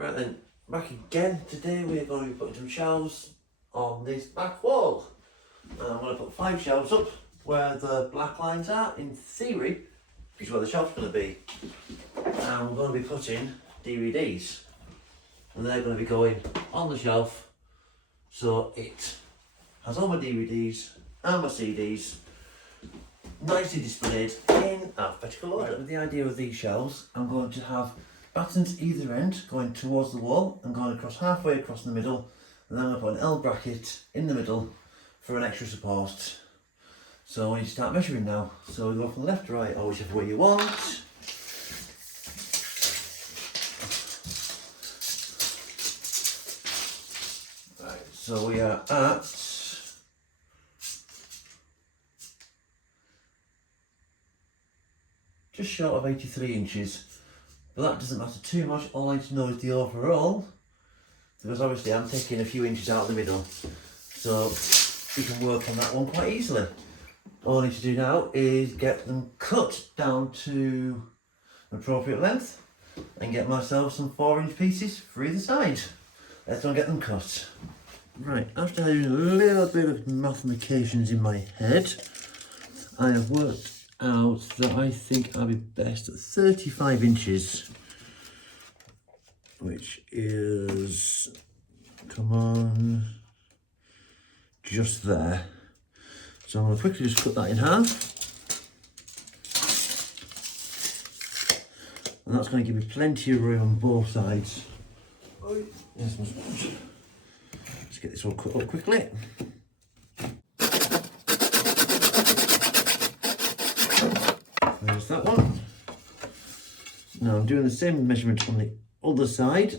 Right then, back again. Today we're going to be putting some shelves on this back wall. I'm going to put 5 shelves up where the black lines are. In theory, is where the shelf's going to be. And we're going to be putting DVDs. And they're going to be going on the shelf. So it has all my DVDs and my CDs nicely displayed in alphabetical order. Right, with the idea of these shelves, I'm going to have battens either end going towards the wall and going across halfway across the middle, and then I'm going to put an L bracket in the middle for an extra support. So when you start measuring now, so we go from left to right or whichever way you want. Right, so we are at just short of 83 inches. But that doesn't matter too much. All I need to know is the overall, because obviously I'm taking a few inches out of the middle, so we can work on that one quite easily. All I need to do now is get them cut down to an appropriate length and get myself some 4-inch pieces for either side. Let's go and get them cut. Right, after having a little bit of mathematications in my head, I have worked out that I think I'll be best at 35 inches, which is, come on, just there. So I'm going to quickly just cut that in half, and that's going to give me plenty of room on both sides. Yes, let's get this all cut up quickly. There's that one. Now I'm doing the same measurement on the other side.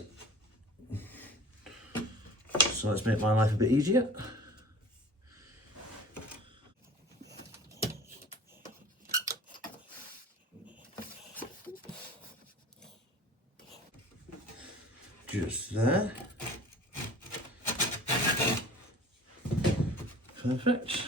So let's make my life a bit easier. Just there. Perfect.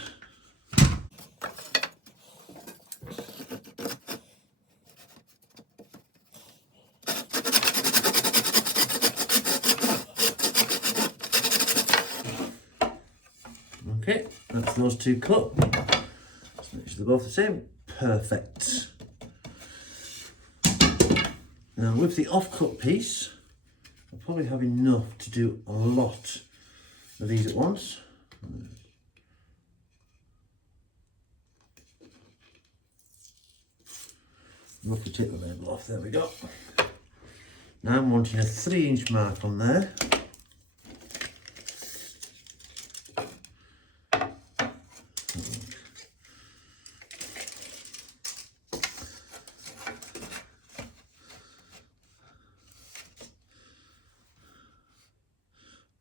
Okay, that's those two cut. Let's make sure they're both the same. Perfect. Now with the off-cut piece, I'll probably have enough to do a lot of these at once. Roughly take the label off, there we go. Now I'm wanting a 3-inch mark on there.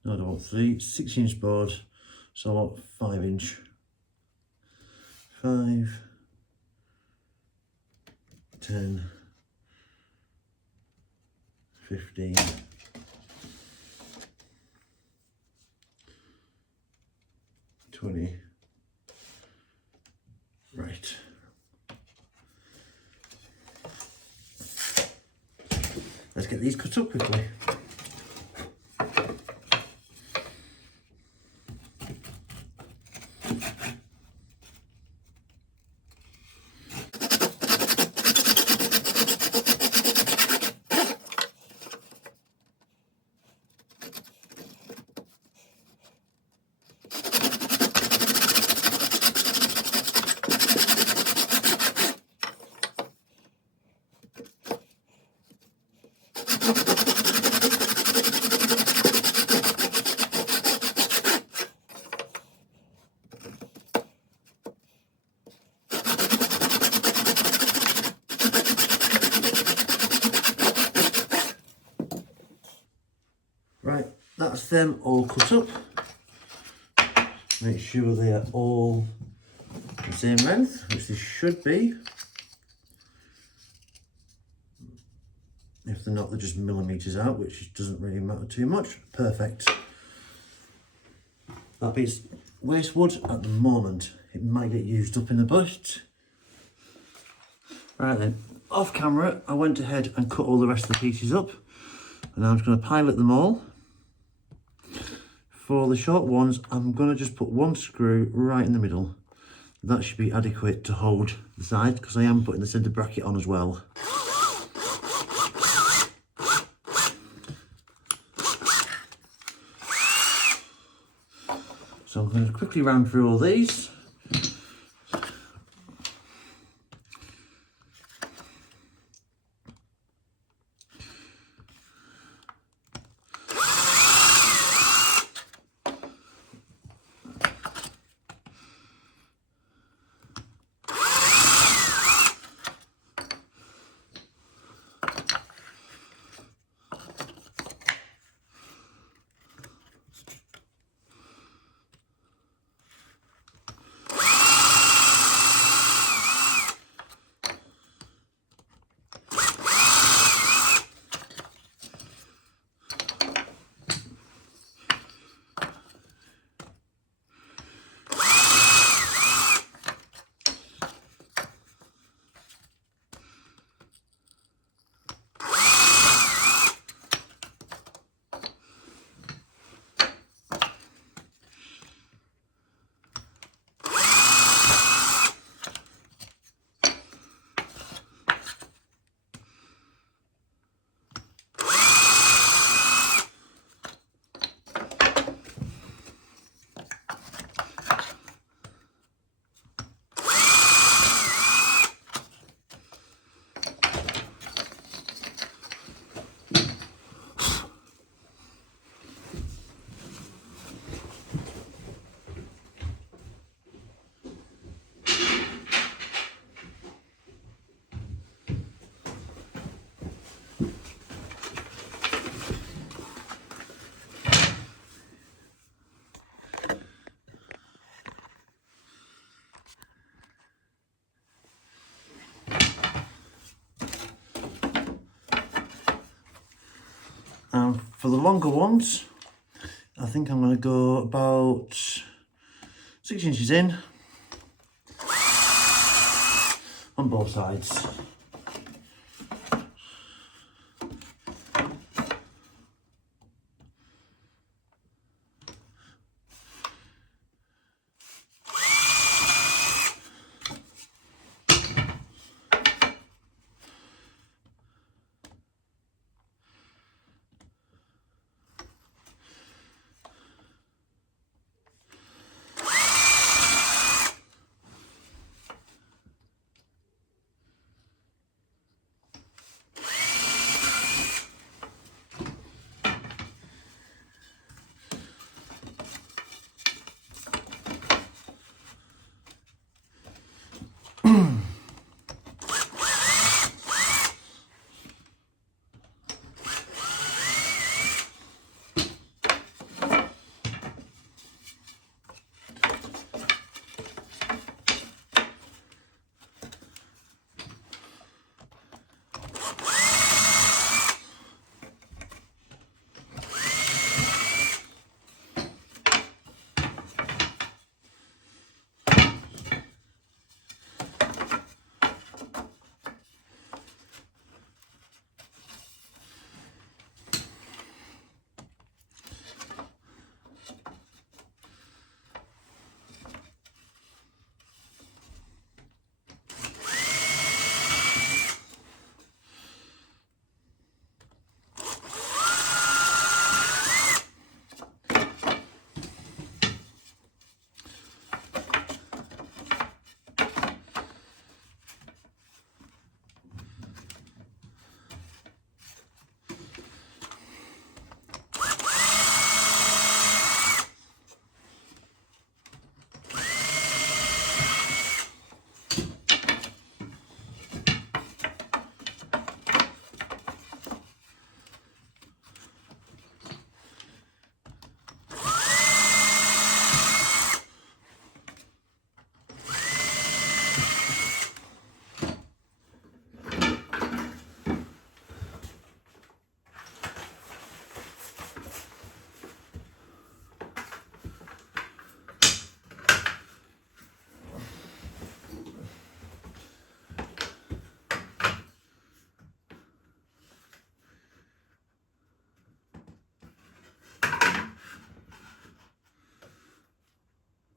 No, I don't want 3, 6-inch board, so I want 5-inch. 5, 10, 15, 20. Right. Let's get these cut up quickly. Right, that's them all cut up. Make sure they are all the same length, which they should be. If they're not, they're just millimetres out, which doesn't really matter too much. Perfect. That piece waste wood at the moment. It might get used up in the bust. Right then, off camera, I went ahead and cut all the rest of the pieces up. And I'm just going to pilot them all. For the short ones, I'm going to just put one screw right in the middle. That should be adequate to hold the sides, because I am putting the centre bracket on as well. So I'm going to quickly run through all these. For the longer ones, I think I'm going to go about 6 inches in on both sides.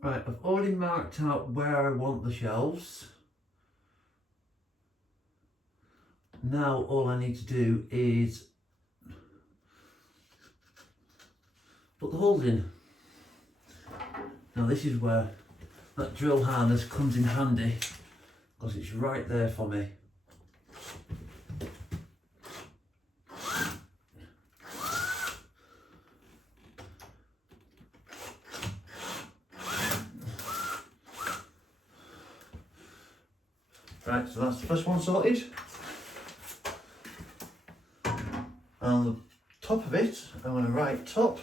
Right, I've already marked out where I want the shelves. Now all I need to do is put the holes in. Now this is where that drill harness comes in handy, because it's right there for me. Right, so that's the first one sorted. And on the top of it, I'm going to write top.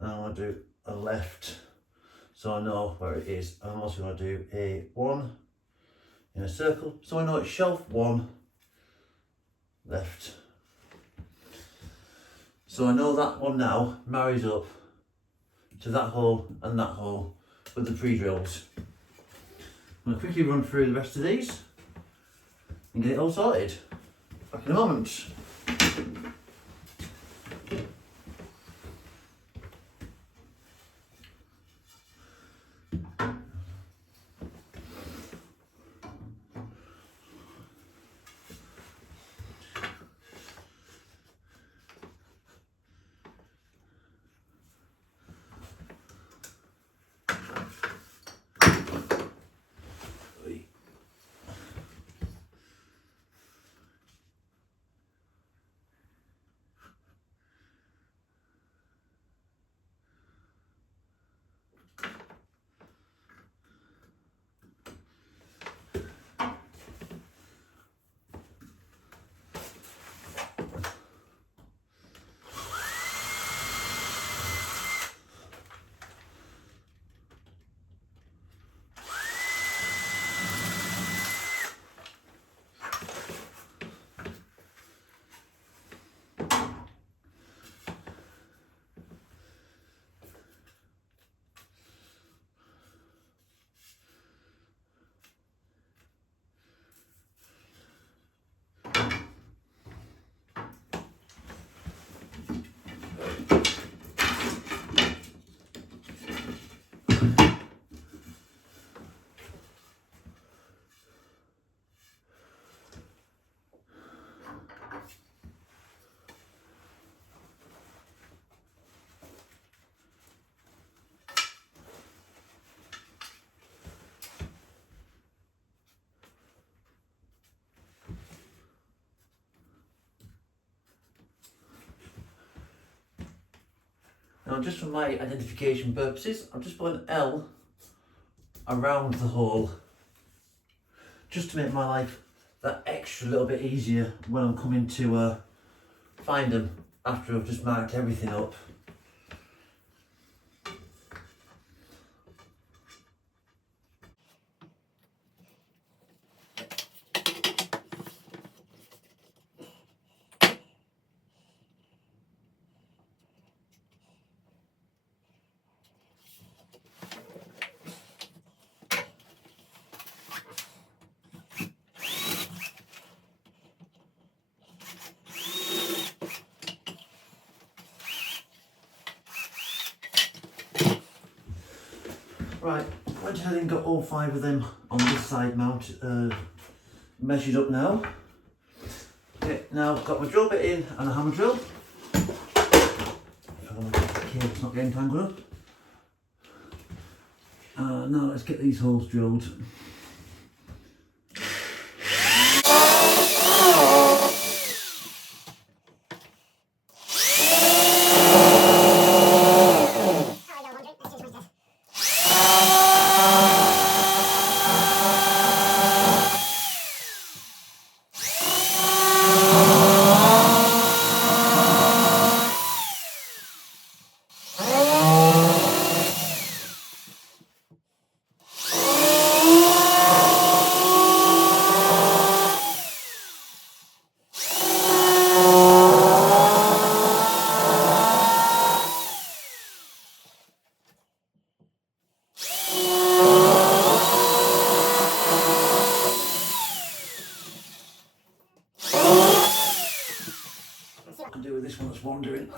And I'm going to do a left, so I know where it is. I'm also going to do a 1 in a circle, so I know it's shelf 1, left. So I know that one now marries up to that hole and that hole with the pre-drills. I'm going to quickly run through the rest of these and get it all sorted. Back in a moment. Now, just for my identification purposes, I'm just putting an L around the hole, just to make my life that extra little bit easier when I'm coming to find them after I've just marked everything up. Right, once I then got all 5 of them on this side mount measured up now. Okay, now I've got my drill bit in and a hammer drill. If I want to get the cable's not getting tangled up. Now let's get these holes drilled. What I can do with this one that's wandering.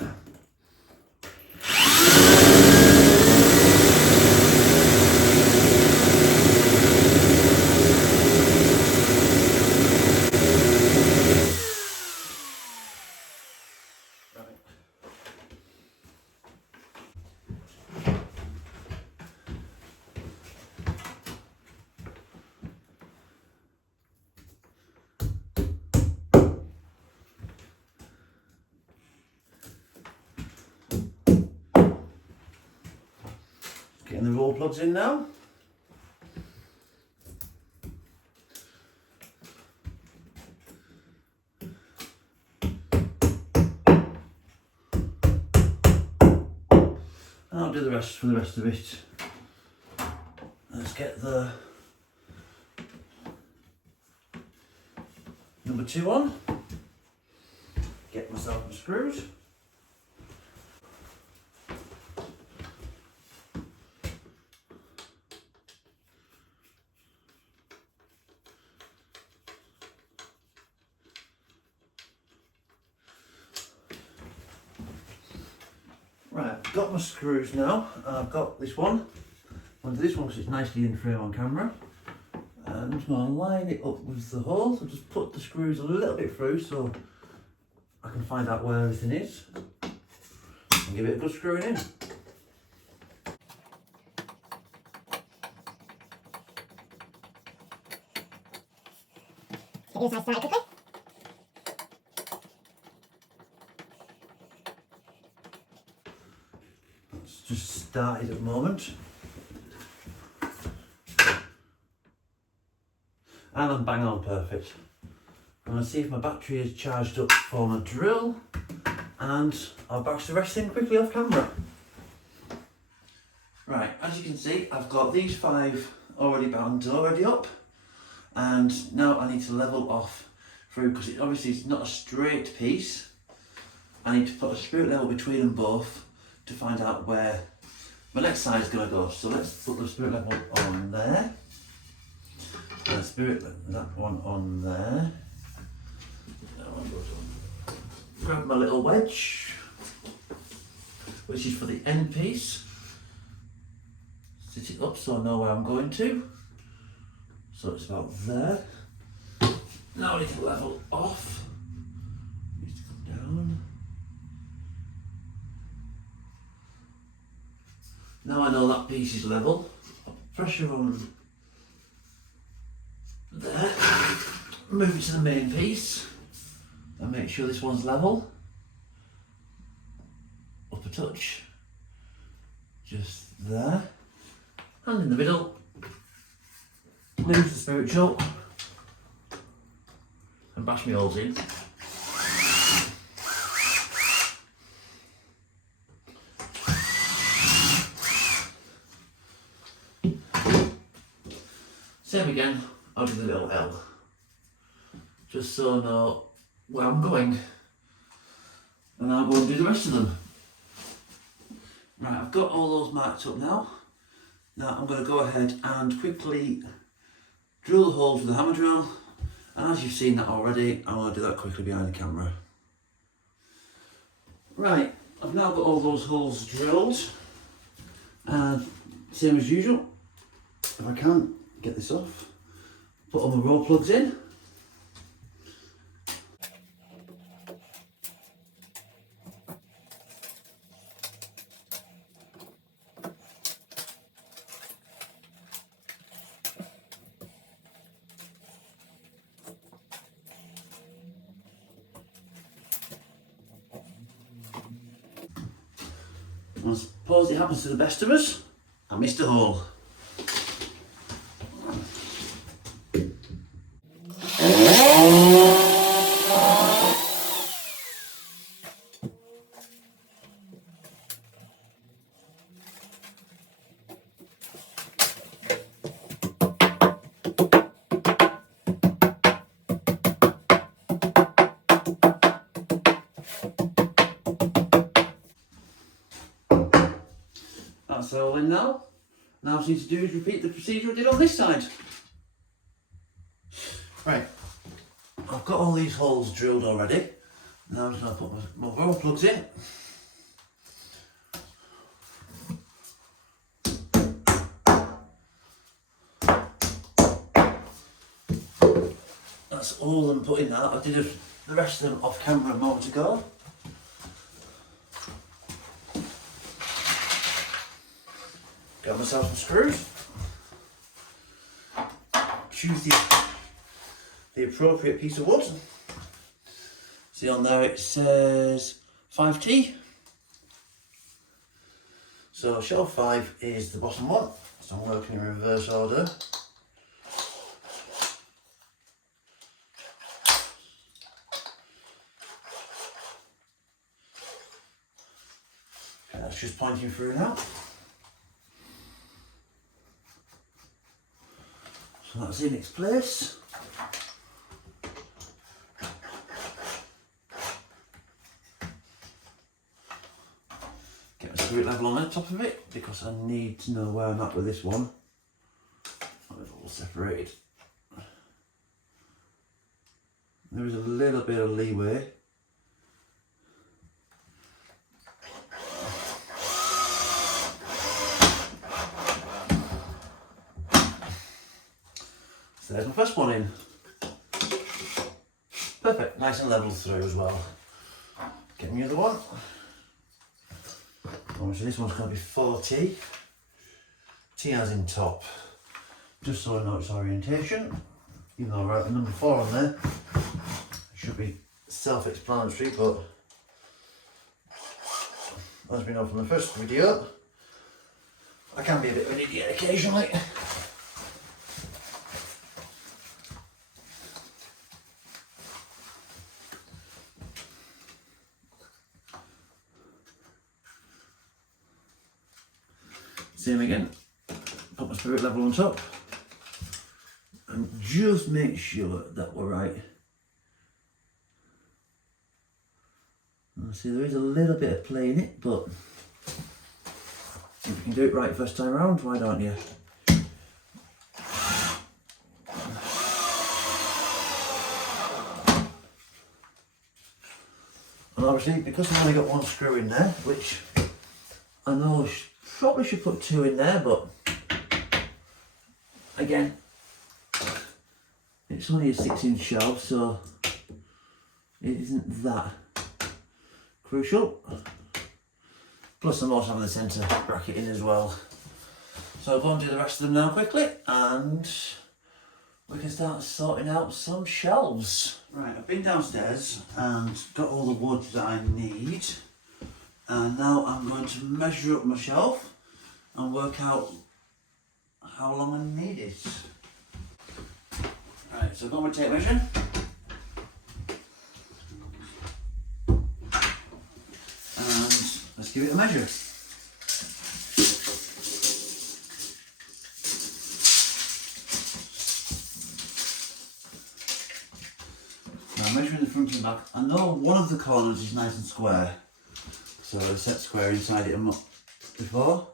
wall plugs in now. And I'll do the rest for the rest of it. Let's get the number 2 on. Get myself some screws. Right, I've got my screws now. I've got this one. I'll do this one because it's nicely in frame on camera. And I'm just going to line it up with the hole. So just put the screws a little bit through so I can find out where everything is. And give it a good screwing in. Get the inside started quickly. It's just started at the moment. And I'm bang on perfect. I'm going to see if my battery is charged up for my drill, and I'll bash the rest in quickly off camera. Right, as you can see, I've got these 5 already bound already up, and now I need to level off through, because obviously it's not a straight piece. I need to put a spirit level between them both to find out where my next side is going to go. So let's put the spirit level on there. And that one on there. That one goes on. Grab my little wedge, which is for the end piece. Sit it up so I know where I'm going to. So it's about there. Now I need to level off. Needs to come down. Now I know that piece is level. Put pressure on there. Move it to the main piece and make sure this one's level. Up a touch. Just there. And in the middle. Lose the spiritual. And bash my holes in. Same again, I'll do the little L. Just so I know where I'm going. And I'll go and do the rest of them. Right, I've got all those marked up now. Now I'm going to go ahead and quickly drill the holes with the hammer drill. And as you've seen that already, I'm going to do that quickly behind the camera. Right, I've now got all those holes drilled. And same as usual, if I can get this off, put all my roll plugs in. I suppose it happens to the best of us. I missed a hole. That's all in now. Now what I need to do is repeat the procedure I did on this side. Right, I've got all these holes drilled already. Now I'm just going to put my roll plugs in. That's all I'm putting now. I did the rest of them off camera a moment ago. Got myself some screws. Choose the appropriate piece of wood. See on there it says 5T. So shelf 5 is the bottom one, so I'm working in reverse order. That's just pointing through now. So that's in its place. Get a spirit level on the top of it because I need to know where I'm at with this one. It's all separated. There is a little bit of leeway. So there's my first one in. Perfect, nice and level through as well. Getting the other one. Obviously this one's going to be 4T. T as in top. Just so I know its orientation. Even though I wrote the number 4 on there. It should be self-explanatory, but as we know from the first video, I can be a bit of an idiot occasionally. Same again, put my spirit level on top and just make sure that we're right. See, there is a little bit of play in it, but if you can do it right first time around, why don't you? And obviously, because I've only got one screw in there, which I know probably should put 2 in there, but again, it's only a 6-inch shelf, so it isn't that crucial. Plus I'm also having the centre bracket in as well. So I'll go and do the rest of them now quickly and we can start sorting out some shelves. Right, I've been downstairs and got all the wood that I need, and now I'm going to measure up my shelf and work out how long I need it. Right, so I've got my tape measure. And let's give it a measure. Now measuring the front and back, I know one of the corners is nice and square, so I set square inside it before.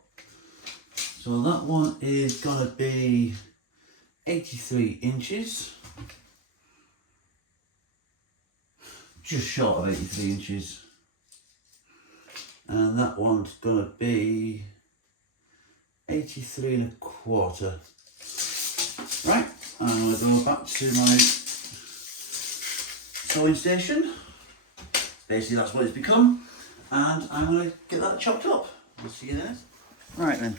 So that one is going to be 83 inches. Just short of 83 inches. And that one's going to be 83 1/4. Right, I'm going to go back to my sewing station. Basically that's what it's become. And I'm going to get that chopped up. We'll see you there. Right then.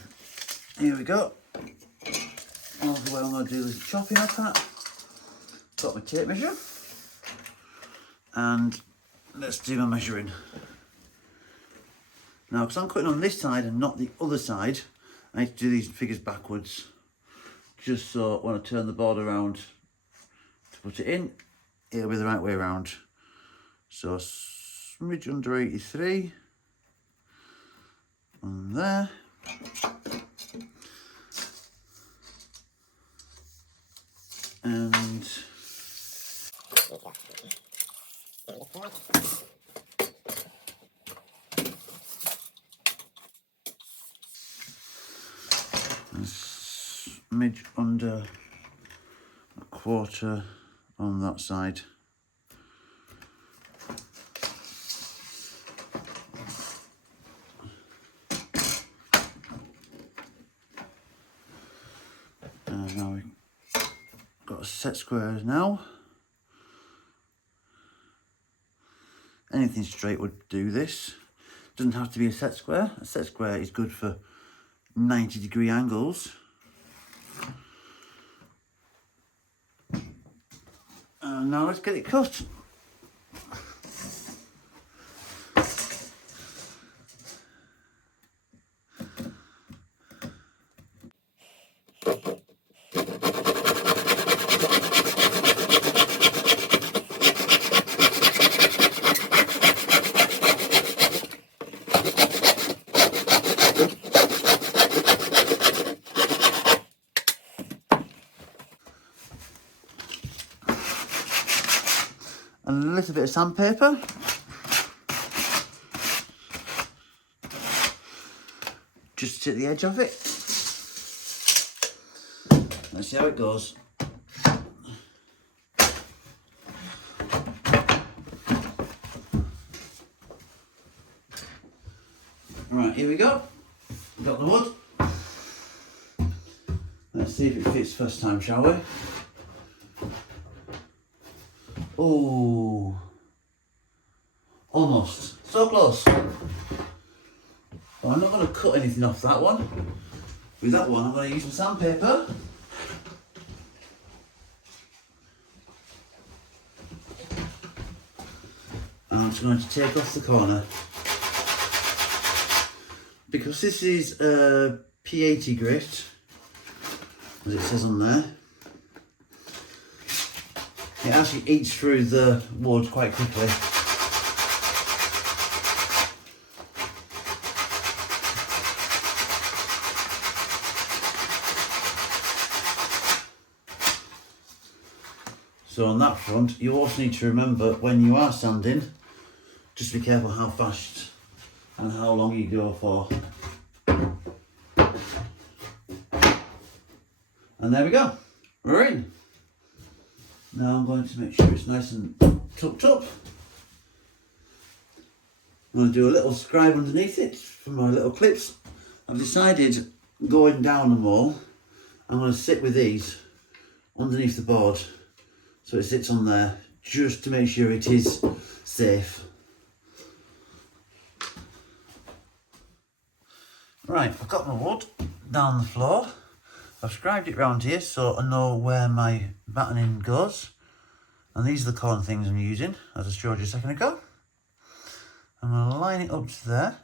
Here we go. All the way I'm going to do the chopping up at. Got my tape measure. And let's do my measuring. Now, because I'm cutting on this side and not the other side, I need to do these figures backwards. Just so when I turn the board around to put it in, it'll be the right way around. So, smidge under 83. On there. And a smidge under 1/4 on that side. And now we've got a set squares now. Anything straight would do this. Doesn't have to be a set square. A set square is good for 90-degree angles. And now let's get it cut. little bit of sandpaper. Just to the edge of it. Let's see how it goes. Right, here we go. Got the wood. Let's see if it fits first time, shall we? Oh, almost. So close. Well, I'm not going to cut anything off that one. With that one, I'm going to use some sandpaper. And I'm just going to take off the corner. Because this is P80 grit, as it says on there, it actually eats through the wood quite quickly. So on that front, you also need to remember when you are sanding, just be careful how fast and how long you go for. And there we go, we're in. Now I'm going to make sure it's nice and tucked up. I'm going to do a little scribe underneath it for my little clips. I've decided, going down them all, I'm going to sit with these underneath the board so it sits on there, just to make sure it is safe. Right, I've got my wood down the floor. I've scribed it round here so I know where my battening goes. And these are the corner things I'm using, as I showed you a second ago. I'm going to line it up to there,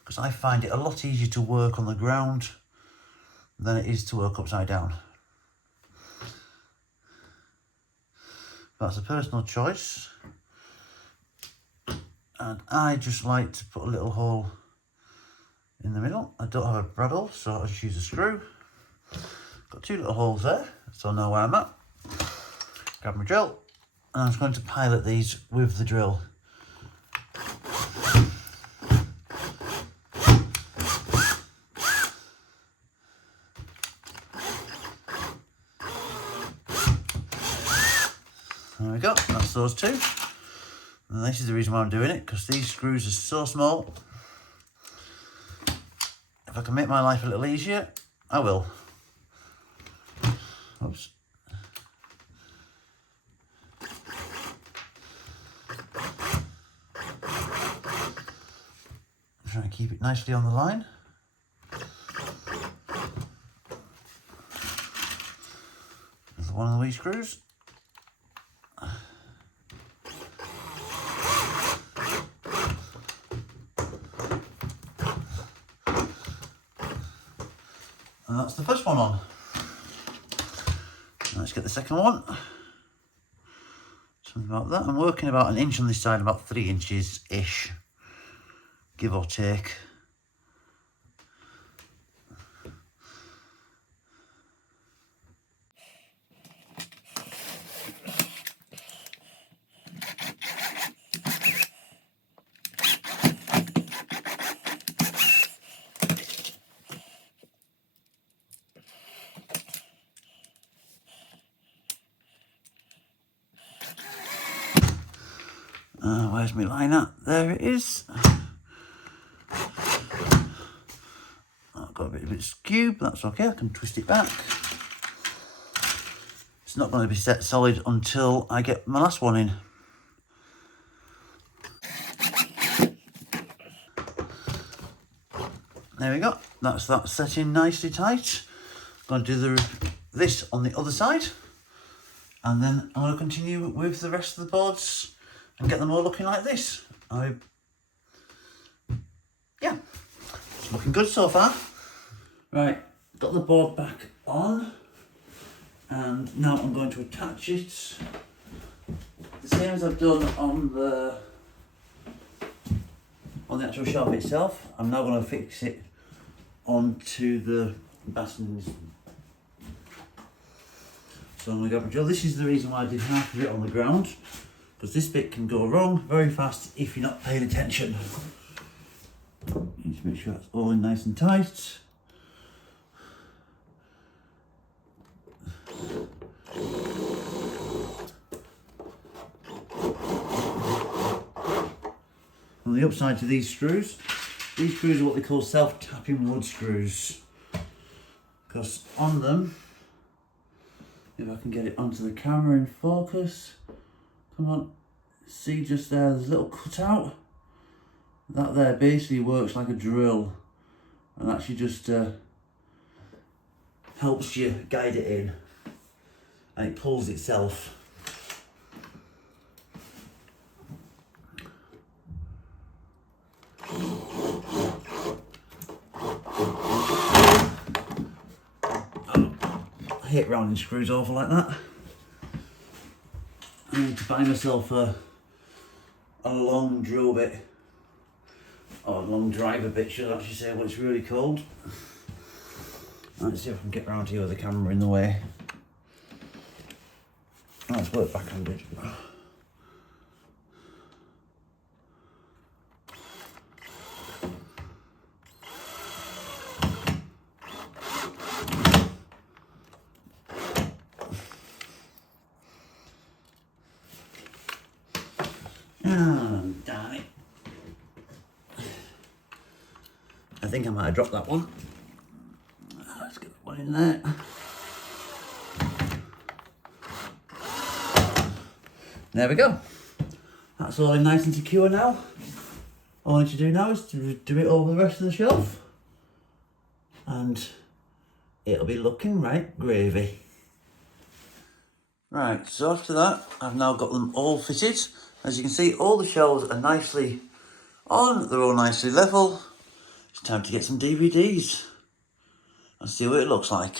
because I find it a lot easier to work on the ground than it is to work upside down. That's a personal choice. And I just like to put a little hole in the middle. I don't have a brad, so I'll just use a screw. Got two little holes there, so I know where I'm at. Grab my drill, and I'm just going to pilot these with the drill. There we go, that's those two. And this is the reason why I'm doing it, because these screws are so small. If I can make my life a little easier, I will. Oops. Trying to keep it nicely on the line. There's one of the wee screws. And that's the first one on. Let's get the second one. Something about that. I'm working about an inch on this side, about 3 inches-ish, give or take. Where's my line at? There it is. I've got a bit skewed, but that's okay, I can twist it back. It's not going to be set solid until I get my last one in. There we go, that's that set in nicely tight. I'm going to do this on the other side, and then I'm going to continue with the rest of the boards and get them all looking like this. Yeah, it's looking good so far. Right, got the board back on, and now I'm going to attach it the same as I've done on the actual shelf itself. I'm now going to fix it onto the battens. So I'm going to grab a drill. This is the reason why I did half of it on the ground, because this bit can go wrong very fast if you're not paying attention. You need to make sure that's all in nice and tight. On the upside to these screws are what they call self-tapping wood screws, because on them, if I can get it onto the camera in focus, come on, see just there, there's a little cutout. That there basically works like a drill, and actually just helps you guide it in, and it pulls itself. I hate rounding screws over like that. I need to buy myself a long drill bit, or a long driver bit, should I actually say, when it's really cold. Let's see if I can get round here with the camera in the way. Let's work backhanded. Damn it. I think I might have dropped that one. Let's get that one in there. There we go. That's all in nice and secure now. All I need to do now is to do it over the rest of the shelf, and it'll be looking right gravy. Right, so after that, I've now got them all fitted. As you can see, all the shelves are nicely on, they're all nicely level. It's time to get some DVDs and see what it looks like.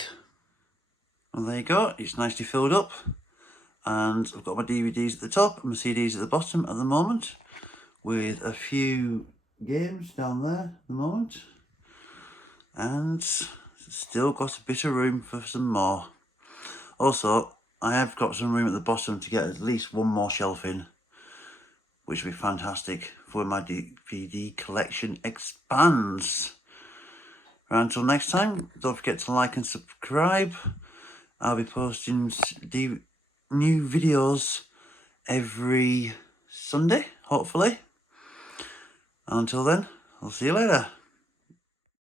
And there you go, it's nicely filled up. And I've got my DVDs at the top and my CDs at the bottom at the moment, with a few games down there at the moment. And still got a bit of room for some more. Also, I have got some room at the bottom to get at least one more shelf in, which would be fantastic for when my DVD collection expands. Right, until next time, don't forget to like and subscribe. I'll be posting new videos every Sunday, hopefully. And until then, I'll see you later.